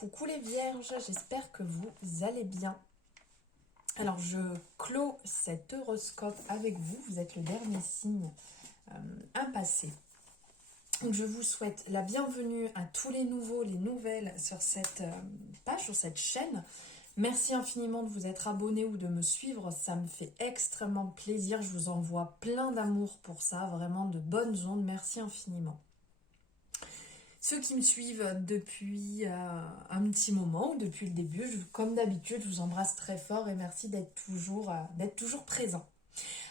Coucou les vierges, j'espère que vous allez bien. Alors je clôt cet horoscope avec vous, vous êtes le dernier signe impassé. Donc je vous souhaite la bienvenue à tous les nouveaux, les nouvelles sur cette page, sur cette chaîne. Merci infiniment de vous être abonné ou de me suivre, ça me fait extrêmement plaisir. Je vous envoie plein d'amour pour ça, vraiment de bonnes ondes, merci infiniment. Ceux qui me suivent depuis un petit moment, ou depuis le début, comme d'habitude, je vous embrasse très fort et merci d'être toujours présent.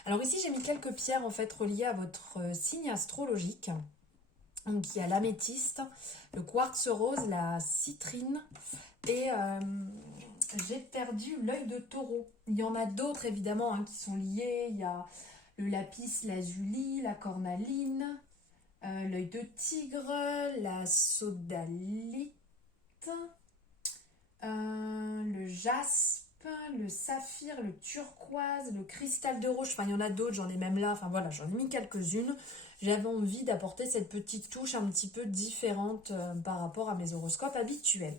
Alors ici, j'ai mis quelques pierres en fait reliées à votre signe astrologique. Donc il y a l'améthyste, le quartz rose, la citrine et j'ai perdu l'œil de taureau. Il y en a d'autres évidemment qui sont liés. Il y a le lapis lazuli, la cornaline, l'œil de tigre, la sodalite, le jaspe, le saphir, le turquoise, le cristal de roche. Enfin, il y en a d'autres, j'en ai même là. Enfin voilà, j'en ai mis quelques-unes. J'avais envie d'apporter cette petite touche un petit peu différente par rapport à mes horoscopes habituels.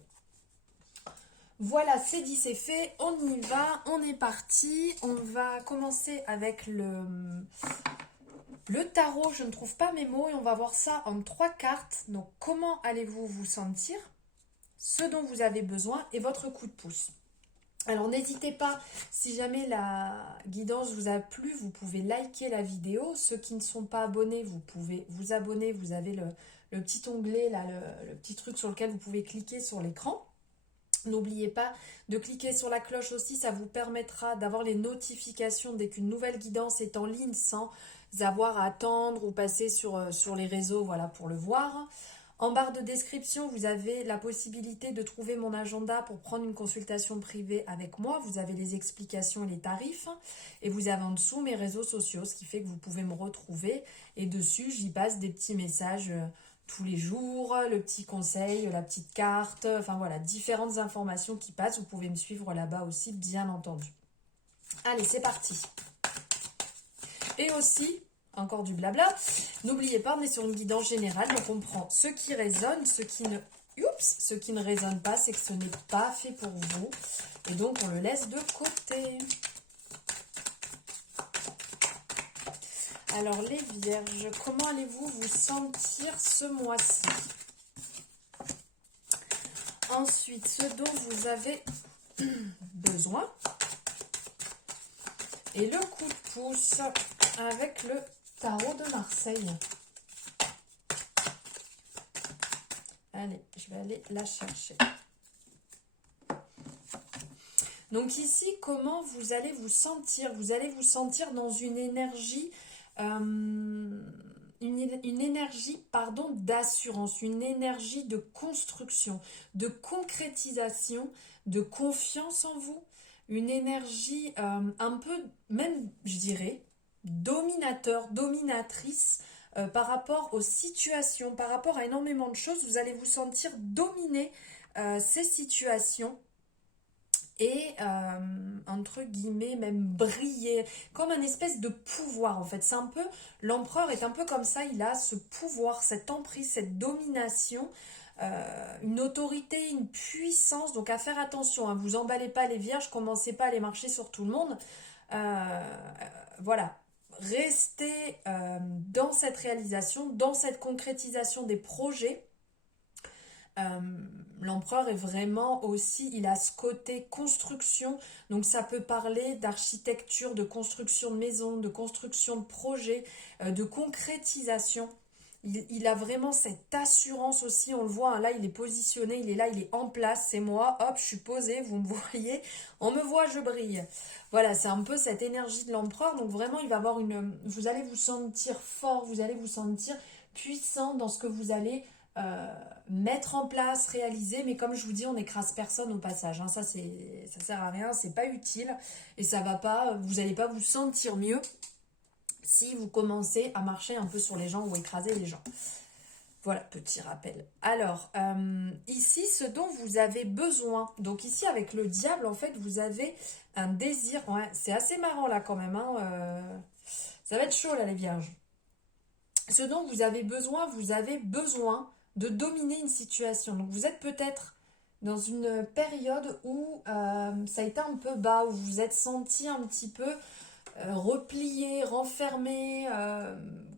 Voilà, c'est dit, c'est fait. On y va, on est parti. On va commencer avec le tarot. Je ne trouve pas mes mots et on va voir ça en 3 cartes. Donc, comment allez-vous vous sentir? Ce dont vous avez besoin et votre coup de pouce. Alors n'hésitez pas, si jamais la guidance vous a plu, vous pouvez liker la vidéo. Ceux qui ne sont pas abonnés, vous pouvez vous abonner. Vous avez le petit onglet, là, le petit truc sur lequel vous pouvez cliquer sur l'écran. N'oubliez pas de cliquer sur la cloche aussi, ça vous permettra d'avoir les notifications dès qu'une nouvelle guidance est en ligne sans avoir à attendre ou passer sur les réseaux, voilà, pour le voir. En barre de description, vous avez la possibilité de trouver mon agenda pour prendre une consultation privée avec moi. Vous avez les explications et les tarifs. Et vous avez en dessous mes réseaux sociaux, ce qui fait que vous pouvez me retrouver. Et dessus, j'y passe des petits messages tous les jours, le petit conseil, la petite carte. Enfin voilà, différentes informations qui passent. Vous pouvez me suivre là-bas aussi, bien entendu. Allez, c'est parti. Et aussi, encore du blabla, n'oubliez pas, on est sur une guidance générale, donc on prend ce qui résonne, ce qui ne résonne pas, c'est que ce n'est pas fait pour vous, et donc on le laisse de côté. Alors les vierges, comment allez-vous vous sentir ce mois-ci? Ensuite, ce dont vous avez besoin, et le coup de pouce avec le tarot de Marseille. Allez, je vais aller la chercher. Donc ici, comment vous allez vous sentir? Vous allez vous sentir dans une énergie, d'assurance, une énergie de construction, de concrétisation, de confiance en vous, une énergie un peu, même je dirais, dominatrice par rapport aux situations, par rapport à énormément de choses. Vous allez vous sentir dominer ces situations et entre guillemets même briller comme un espèce de pouvoir en fait. C'est un peu, l'empereur est un peu comme ça, il a ce pouvoir, cette emprise, cette domination, une autorité, une puissance. Donc à faire attention, vous emballez pas les vierges, commencez pas à aller marcher sur tout le monde. Voilà, restez dans cette réalisation, dans cette concrétisation des projets. L'empereur est vraiment aussi, il a ce côté construction, donc ça peut parler d'architecture, de construction de maison, de construction de projet, de concrétisation. Il a vraiment cette assurance aussi, on le voit, là il est positionné, il est là, il est en place, c'est moi, hop, je suis posée, vous me voyez, on me voit, je brille. Voilà, c'est un peu cette énergie de l'empereur, donc vraiment il va avoir vous allez vous sentir fort, vous allez vous sentir puissant dans ce que vous allez mettre en place, réaliser, mais comme je vous dis, on n'écrase personne au passage, ça sert à rien, c'est pas utile, et ça va pas, vous n'allez pas vous sentir mieux si vous commencez à marcher un peu sur les gens ou écraser les gens. Voilà, petit rappel. Alors, ici, ce dont vous avez besoin, donc ici avec le diable, en fait, vous avez un désir, ouais, c'est assez marrant là quand même, ça va être chaud là les vierges. Ce dont vous avez besoin de dominer une situation. Donc vous êtes peut-être dans une période où ça a été un peu bas, où vous vous êtes senti un petit peu replié, renfermé,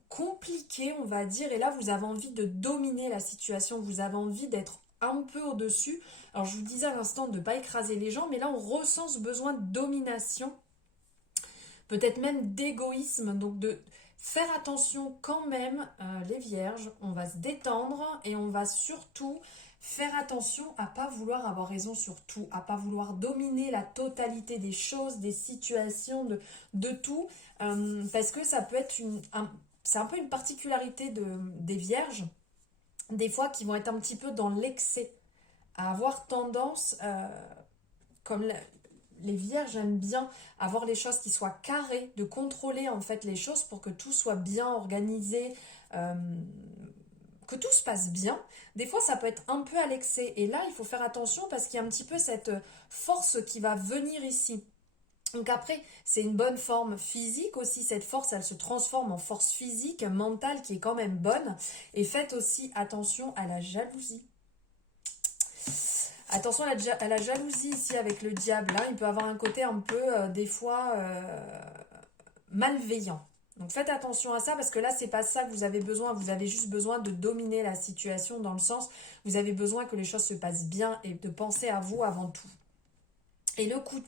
compliqué, on va dire. Et là, vous avez envie de dominer la situation, vous avez envie d'être un peu au-dessus. Alors, je vous disais à l'instant de ne pas écraser les gens, mais là, on ressent ce besoin de domination, peut-être même d'égoïsme, donc de faire attention quand même, les vierges, on va se détendre et on va surtout faire attention à pas vouloir avoir raison sur tout, à pas vouloir dominer la totalité des choses, des situations, de tout, parce que ça peut être c'est un peu une particularité des vierges, des fois qui vont être un petit peu dans l'excès, à avoir tendance, comme les vierges aiment bien avoir les choses qui soient carrées, de contrôler en fait les choses pour que tout soit bien organisé, euh, que tout se passe bien. Des fois, ça peut être un peu à l'excès. Et là, il faut faire attention parce qu'il y a un petit peu cette force qui va venir ici. Donc après, c'est une bonne forme physique aussi. Cette force, elle se transforme en force physique, mentale qui est quand même bonne. Et faites aussi attention à la jalousie. Attention à la jalousie ici avec le diable. Hein. Il peut avoir un côté un peu, des fois, malveillant. Donc faites attention à ça parce que là, c'est pas ça que vous avez besoin. Vous avez juste besoin de dominer la situation dans le sens, vous avez besoin que les choses se passent bien et de penser à vous avant tout. Et le coup de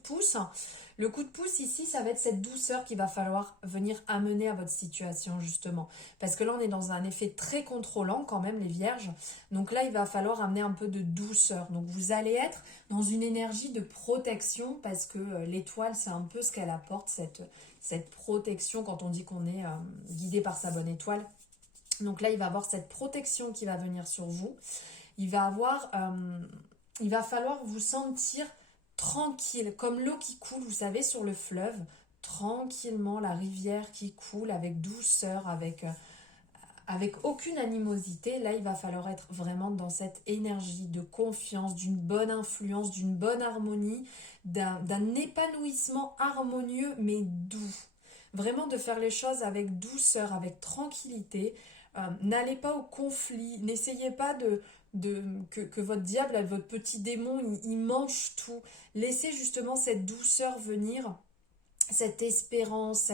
pouce ici, ça va être cette douceur qu'il va falloir venir amener à votre situation justement. Parce que là, on est dans un effet très contrôlant quand même, les vierges. Donc là, il va falloir amener un peu de douceur. Donc vous allez être dans une énergie de protection parce que l'étoile, c'est un peu ce qu'elle apporte, cette protection quand on dit qu'on est guidé par sa bonne étoile. Donc là, il va avoir cette protection qui va venir sur vous. Il va falloir vous sentir tranquille, comme l'eau qui coule, vous savez, sur le fleuve, tranquillement, la rivière qui coule avec douceur, avec aucune animosité. Là, il va falloir être vraiment dans cette énergie de confiance, d'une bonne influence, d'une bonne harmonie, d'un épanouissement harmonieux mais doux. Vraiment de faire les choses avec douceur, avec tranquillité. N'allez pas au conflit, n'essayez pas que votre diable, votre petit démon, il mange tout. Laissez justement cette douceur venir, cette espérance,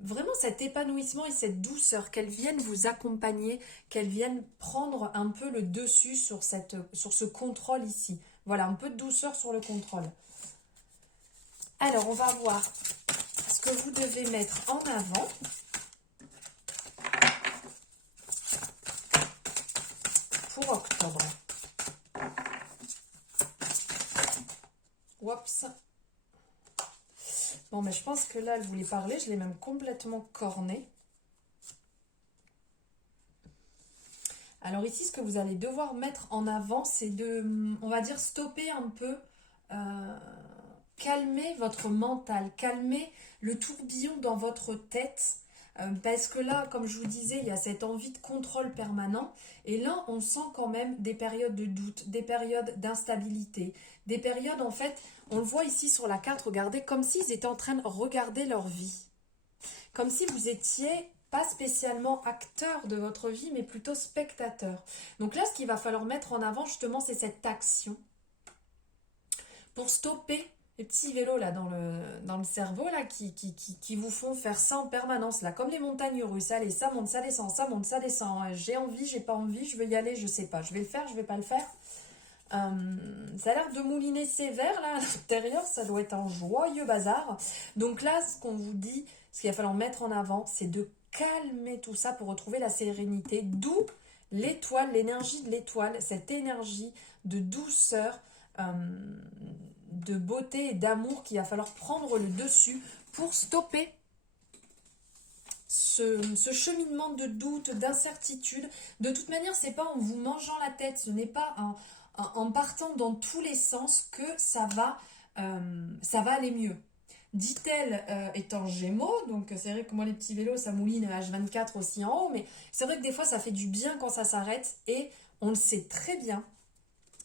vraiment cet épanouissement et cette douceur, qu'elles viennent vous accompagner, qu'elles viennent prendre un peu le dessus sur ce contrôle ici. Voilà, un peu de douceur sur le contrôle. Alors, on va voir ce que vous devez mettre en avant. Pour octobre. Oups. Bon, mais je pense que là, elle voulait parler. Je l'ai même complètement corné. Alors ici, ce que vous allez devoir mettre en avant, c'est on va dire, stopper un peu, calmer votre mental, calmer le tourbillon dans votre tête. Parce que là, comme je vous disais, il y a cette envie de contrôle permanent. Et là, on sent quand même des périodes de doute, des périodes d'instabilité, des périodes, en fait, on le voit ici sur la carte, regardez, comme s'ils étaient en train de regarder leur vie. Comme si vous étiez pas spécialement acteur de votre vie, mais plutôt spectateur. Donc là, ce qu'il va falloir mettre en avant, justement, c'est cette action pour stopper les petits vélos là dans le cerveau là qui vous font faire ça en permanence là, comme les montagnes russes. Allez, ça monte, ça descend, ça monte, ça descend. J'ai envie, j'ai pas envie, je veux y aller, je sais pas. Je vais le faire, je vais pas le faire. Ça a l'air de mouliner sévère là à l'intérieur, ça doit être un joyeux bazar. Donc là, ce qu'on vous dit, ce qu'il va falloir mettre en avant, c'est de calmer tout ça pour retrouver la sérénité. D'où l'étoile, l'énergie de l'étoile, cette énergie de douceur, de beauté et d'amour qu'il va falloir prendre le dessus pour stopper ce cheminement de doute, d'incertitude. De toute manière, c'est pas en vous mangeant la tête, ce n'est pas en partant dans tous les sens que ça va aller mieux. Dit-elle étant Gémeaux, donc c'est vrai que moi les petits vélos ça mouline H24 aussi en haut, mais c'est vrai que des fois ça fait du bien quand ça s'arrête et on le sait très bien.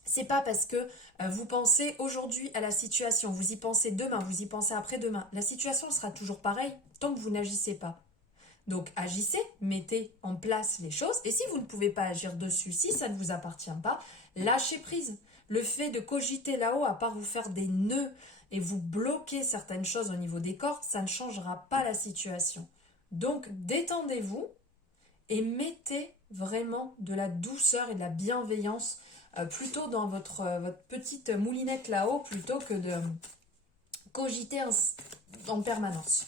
C'est pas parce que vous pensez aujourd'hui à la situation, vous y pensez demain, vous y pensez après-demain. La situation sera toujours pareille tant que vous n'agissez pas. Donc agissez, mettez en place les choses. Et si vous ne pouvez pas agir dessus, si ça ne vous appartient pas, lâchez prise. Le fait de cogiter là-haut, à part vous faire des nœuds et vous bloquer certaines choses au niveau des cordes, ça ne changera pas la situation. Donc détendez-vous et mettez vraiment de la douceur et de la bienveillance plutôt dans votre petite moulinette là-haut plutôt que de cogiter en permanence.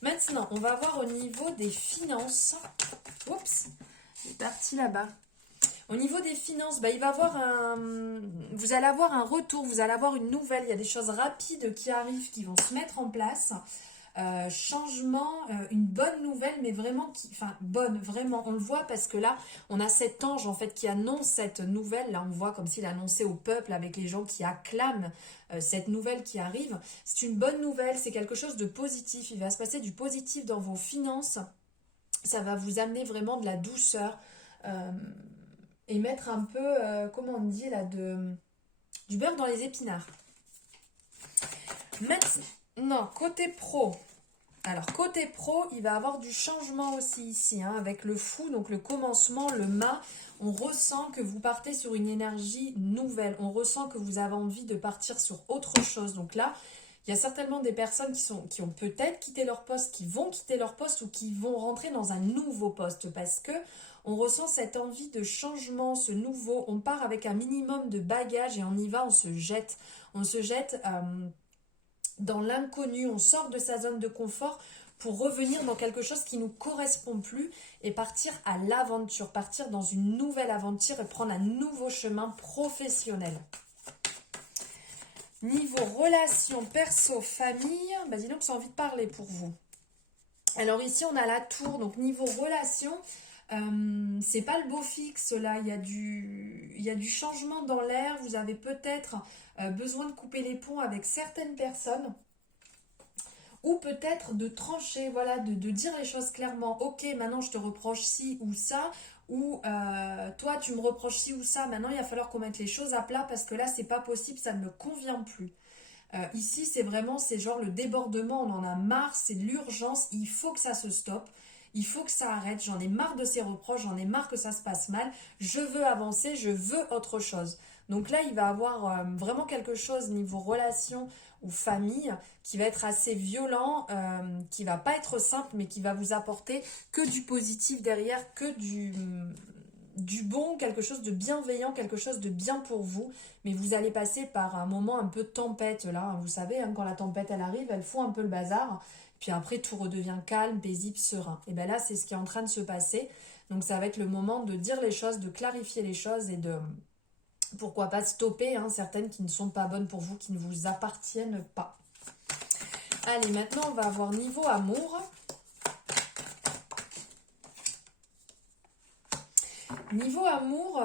Maintenant, on va voir au niveau des finances. Oups, c'est parti là-bas. Au niveau des finances, il va avoir vous allez avoir un retour, vous allez avoir une nouvelle. Il y a des choses rapides qui arrivent, qui vont se mettre en place. Changement, une bonne nouvelle, mais vraiment, bonne, vraiment, on le voit parce que là, on a cet ange en fait qui annonce cette nouvelle, là on voit comme s'il annonçait au peuple avec les gens qui acclament cette nouvelle qui arrive. C'est une bonne nouvelle, c'est quelque chose de positif, il va se passer du positif dans vos finances, ça va vous amener vraiment de la douceur et mettre un peu, comment on dit là, du beurre dans les épinards. Maintenant, côté pro. Alors, côté pro, il va y avoir du changement aussi ici, avec le fou, donc le commencement, le mât. On ressent que vous partez sur une énergie nouvelle. On ressent que vous avez envie de partir sur autre chose. Donc là, il y a certainement des personnes qui ont peut-être quitté leur poste, qui vont quitter leur poste ou qui vont rentrer dans un nouveau poste parce que on ressent cette envie de changement, ce nouveau. On part avec un minimum de bagages et on y va, on se jette. On se jette dans l'inconnu, on sort de sa zone de confort pour revenir dans quelque chose qui ne nous correspond plus et partir à l'aventure, partir dans une nouvelle aventure et prendre un nouveau chemin professionnel. Niveau relations perso-famille, dis donc j'ai envie de parler pour vous. Alors ici on a la tour, donc niveau relations, c'est pas le beau fixe là, il y a du changement dans l'air, vous avez peut-être besoin de couper les ponts avec certaines personnes ou peut-être de trancher, voilà, de dire les choses clairement. Ok, maintenant je te reproche ci ou ça, ou toi tu me reproches ci ou ça, maintenant il va falloir qu'on mette les choses à plat parce que là c'est pas possible, ça ne me convient plus. Ici c'est genre le débordement, on en a marre, c'est de l'urgence, il faut que ça se stoppe. Il faut que ça arrête, j'en ai marre de ces reproches, j'en ai marre que ça se passe mal, je veux avancer, je veux autre chose. Donc là, il va y avoir vraiment quelque chose niveau relation ou famille qui va être assez violent, qui va pas être simple, mais qui va vous apporter que du positif derrière, que du bon, quelque chose de bienveillant, quelque chose de bien pour vous. Mais vous allez passer par un moment un peu tempête là, vous savez, quand la tempête elle arrive, elle fout un peu le bazar. Puis après, tout redevient calme, paisible, serein. Et bien là, c'est ce qui est en train de se passer. Donc ça va être le moment de dire les choses, de clarifier les choses et de, pourquoi pas, stopper certaines qui ne sont pas bonnes pour vous, qui ne vous appartiennent pas. Allez, maintenant, on va avoir niveau amour. Niveau amour,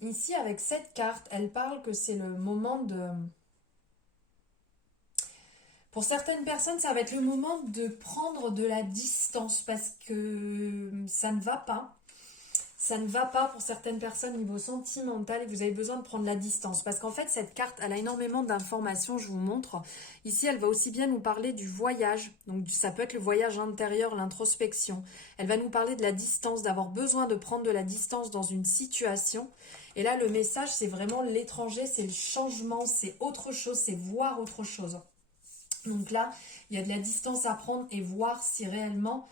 ici, avec cette carte, elle parle que c'est le moment de... Pour certaines personnes, ça va être le moment de prendre de la distance parce que ça ne va pas. Ça ne va pas pour certaines personnes au niveau sentimental et vous avez besoin de prendre la distance. Parce qu'en fait, cette carte, elle a énormément d'informations, je vous montre. Ici, elle va aussi bien nous parler du voyage. Donc, ça peut être le voyage intérieur, l'introspection. Elle va nous parler de la distance, d'avoir besoin de prendre de la distance dans une situation. Et là, le message, c'est vraiment l'étranger, c'est le changement, c'est autre chose, c'est voir autre chose. Donc là, il y a de la distance à prendre et voir si réellement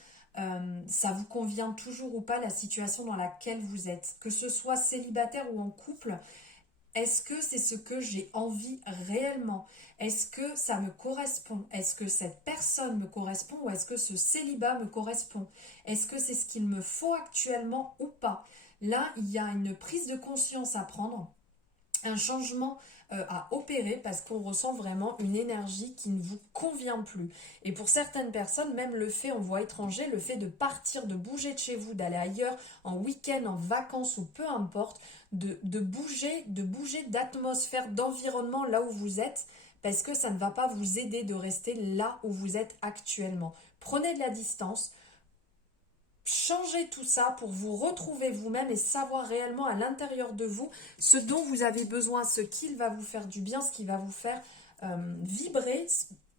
ça vous convient toujours ou pas la situation dans laquelle vous êtes. Que ce soit célibataire ou en couple, est-ce que c'est ce que j'ai envie réellement? Est-ce que ça me correspond? Est-ce que cette personne me correspond ou est-ce que ce célibat me correspond? Est-ce que c'est ce qu'il me faut actuellement ou pas? Là, il y a une prise de conscience à prendre, un changement à opérer parce qu'on ressent vraiment une énergie qui ne vous convient plus. Et pour certaines personnes, même le fait, on voit étranger, le fait de partir, de bouger de chez vous, d'aller ailleurs en week-end, en vacances ou peu importe, de bouger d'atmosphère, d'environnement là où vous êtes, parce que ça ne va pas vous aider de rester là où vous êtes actuellement. Prenez de la distance. Changez tout ça pour vous retrouver vous-même et savoir réellement à l'intérieur de vous ce dont vous avez besoin, ce qui va vous faire du bien, ce qui va vous faire vibrer,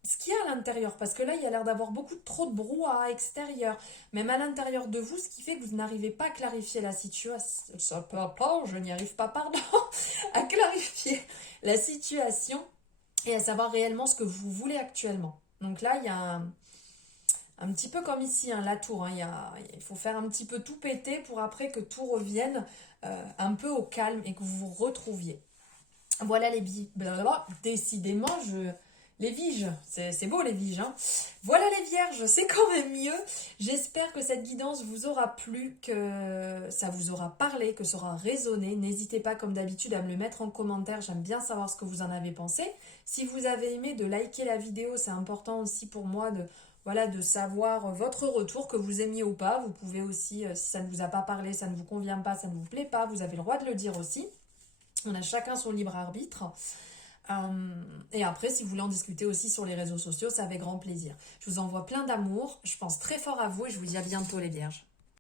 ce qu'il y a à l'intérieur, parce que là, il y a l'air d'avoir trop de brouhaha extérieur, même à l'intérieur de vous, ce qui fait que vous n'arrivez pas à clarifier la situation. Je n'y arrive pas, pardon, à clarifier la situation et à savoir réellement ce que vous voulez actuellement. Donc là, il y a un petit peu comme ici, hein, la tour. Hein, il faut faire un petit peu tout péter pour après que tout revienne un peu au calme et que vous vous retrouviez. Voilà les décidément, les Viges, c'est beau les Viges. Hein. Voilà les Vierges, c'est quand même mieux. J'espère que cette guidance vous aura plu, que ça vous aura parlé, que ça aura résonné. N'hésitez pas comme d'habitude à me le mettre en commentaire, j'aime bien savoir ce que vous en avez pensé. Si vous avez aimé, de liker la vidéo, c'est important aussi pour moi de savoir votre retour, que vous aimiez ou pas. Vous pouvez aussi, si ça ne vous a pas parlé, ça ne vous convient pas, ça ne vous plaît pas, vous avez le droit de le dire aussi. On a chacun son libre arbitre. Et après, si vous voulez en discuter aussi sur les réseaux sociaux, c'est avec grand plaisir. Je vous envoie plein d'amour, je pense très fort à vous et je vous dis à bientôt les Vierges.